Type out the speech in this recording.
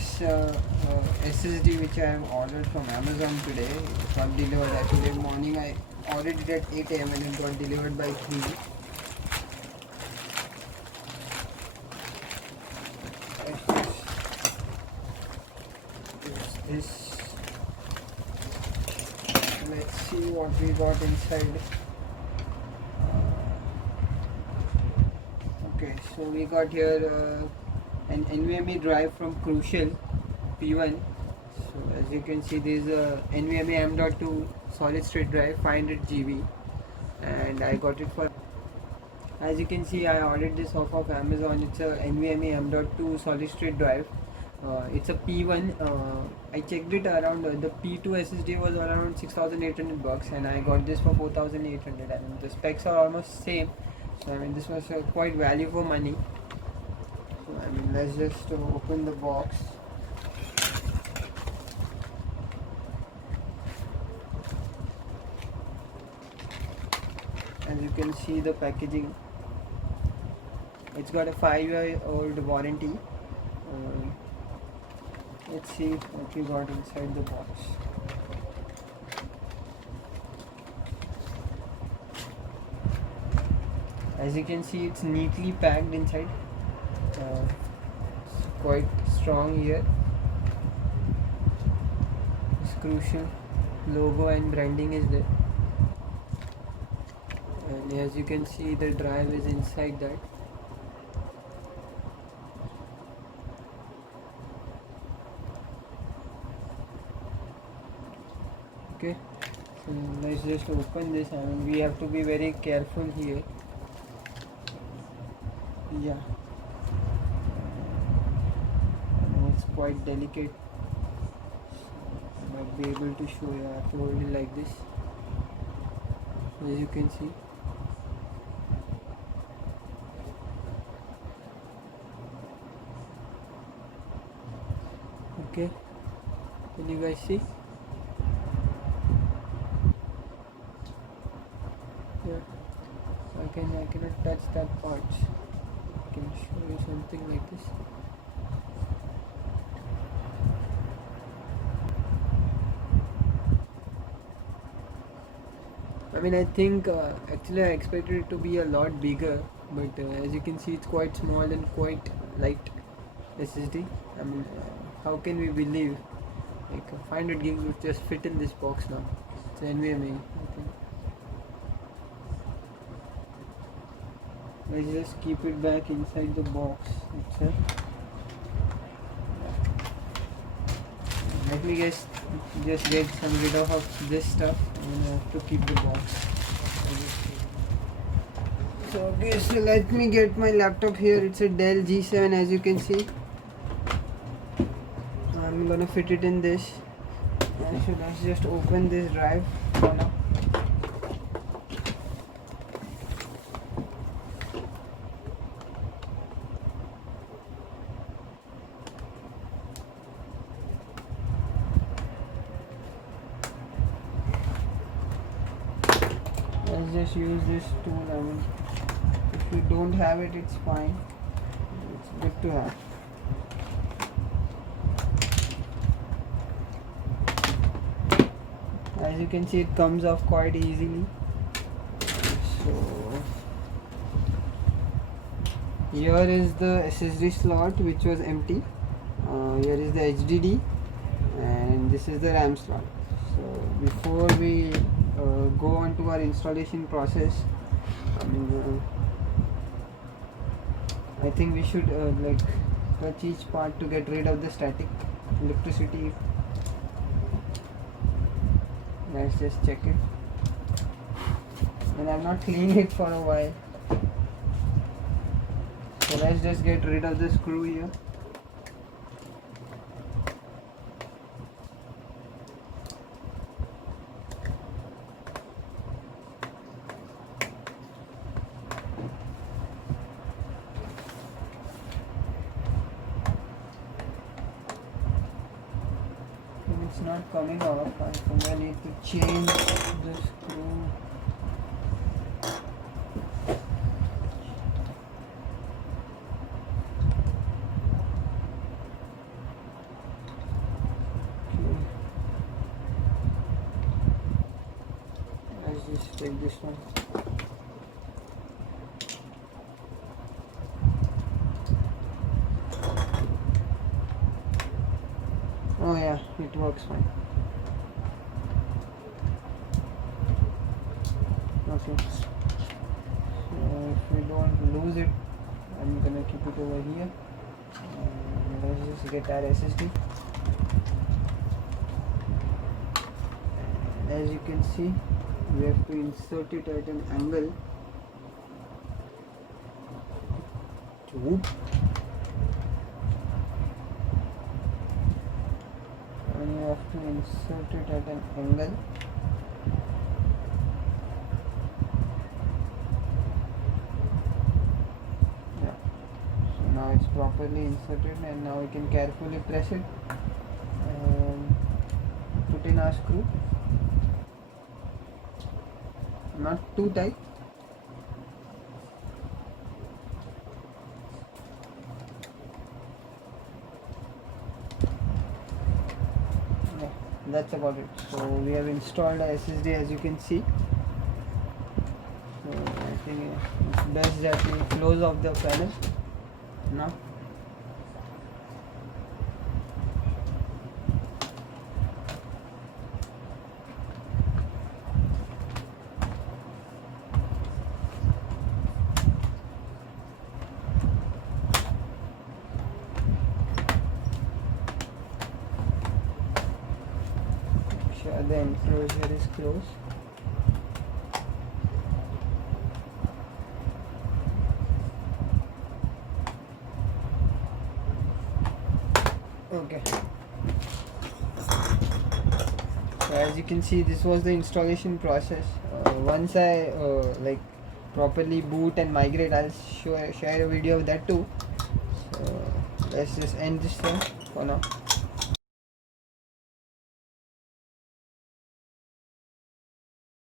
box SSD which I have ordered from Amazon today. It got delivered actually in morning. I ordered it at 8 AM and it got delivered by 3. This. Let's see what we got inside. Okay, so we got here an NVMe drive from Crucial P1. So as you can see, this is a NVMe M.2 solid state drive, 500 GB, and I got it for. As you can see, I ordered this off of Amazon. It's a NVMe M.2 solid state drive. It's a P1. I checked it around. The P2 SSD was around 6,800 bucks, and I got this for 4,800. I mean, the specs are almost same. So I mean, this was quite value for money. So I mean, let's just open the box. As you can see, the packaging. It's got a 5-year-old warranty. Let's see what we got inside the box. As you can see, it's neatly packed inside. It's quite strong here. This Crucial logo and branding is there. And as you can see, the drive is inside that. Okay, so let's just open this. I mean, we have to be very careful here. Yeah, it's quite delicate. I might be able to show you. I have to hold it like this, as you can see. Okay, can you guys see? Yeah, so I cannot touch that part. I can show you something like this. I mean, I think actually I expected it to be a lot bigger, but as you can see, it's quite small and quite light SSD. I mean, how can we believe like 500 gigs would just fit in this box now? It's NVMe. Okay. Let's just keep it back inside the box itself. Let me just get some rid of this stuff and I have to keep the box. So okay, so let me get my laptop here. It's a Dell G7, as you can see. I'm gonna fit it in this. So let's just open this drive for now. Let's just use this tool. I mean, if you don't have it, it's fine. It's good to have. As you can see, it comes off quite easily. So here is the SSD slot, which was empty. Here is the HDD, and this is the RAM slot. So before we go on to our installation process, I think we should like touch each part to get rid of the static electricity. Let's just check it. And I've not cleaned it for a while. So let's just get rid of the screw here. It's not coming off. I think I need to change the screw. take this one. Oh yeah, it works fine. Okay, so if we don't lose it, I'm gonna keep it over here. Let's just get our SSD. And as you can see, we have to insert it at an angle. Whoop. And you have to insert it at an angle. Yeah. So now it's properly inserted, and now we can carefully press it and put in our screw. Not too tight. Yeah, that's about it. So we have installed a SSD, as you can see. So I think it's best that we close off the panel now. Sure, the enclosure is closed. Okay. So as you can see, this was the installation process. Once I properly boot and migrate, I'll share a video of that too. So let's just end this thing for now.